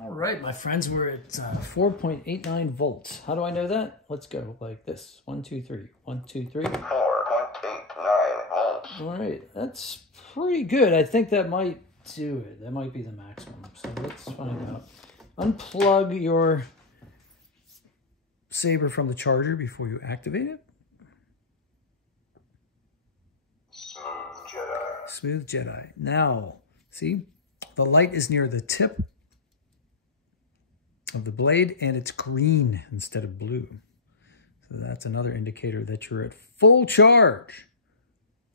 All right, my friends, we're at 4.89 volts. How do I know that? Let's go like this. 1, 2, 3. 1, 2, 3. 4.89 volts. All right, that's pretty good. I think that might do it. That might be the maximum. So let's find out. Unplug your saber from the charger before you activate it. Smooth Jedi. Smooth Jedi. Now, see, the light is near the tip of the blade and it's green instead of blue. So that's another indicator that you're at full charge.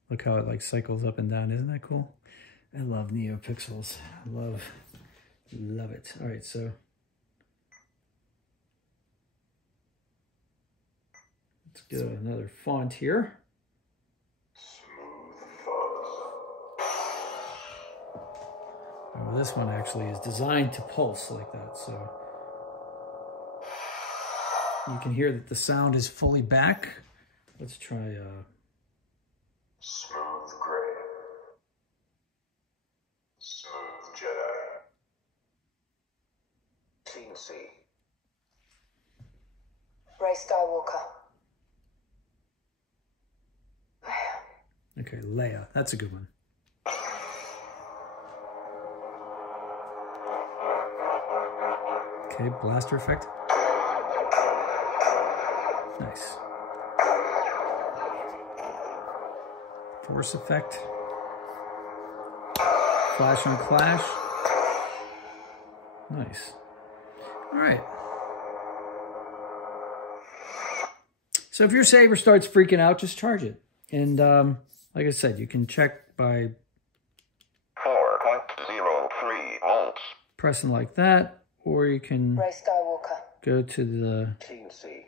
Look how it like cycles up and down. Isn't that cool? I love neopixels. Love it. All right, so let's get another font here. Smooth fuzz. Oh, this one actually is designed to pulse like that, so you can hear that the sound is fully back. Let's try Smooth gray. Smooth Jedi. Team C. Rey Skywalker. okay, Leia. That's a good one. Okay, blaster effect. Nice. Force effect. Flash on clash. Nice. All right. So if your saber starts freaking out, just charge it. And like I said, you can check by 4.03 volts. pressing like that, or you can Rey Skywalker. go to the Team C.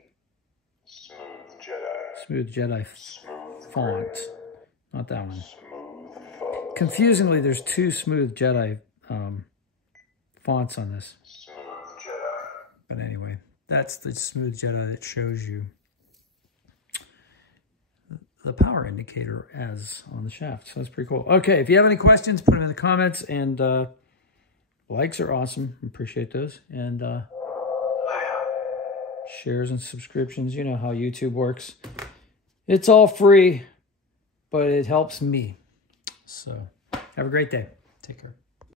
Smooth Jedi. Smooth Jedi Smooth font. gray. Not that one. Smooth fuzz. Confusingly, there's two Smooth Jedi fonts on this. Smooth Jedi. But anyway, that's the Smooth Jedi that shows you the power indicator as on the shaft. So that's pretty cool. Okay, if you have any questions, put them in the comments. And likes are awesome. Appreciate those. And shares and subscriptions. You know how YouTube works. It's all free, but it helps me. So have a great day. Take care.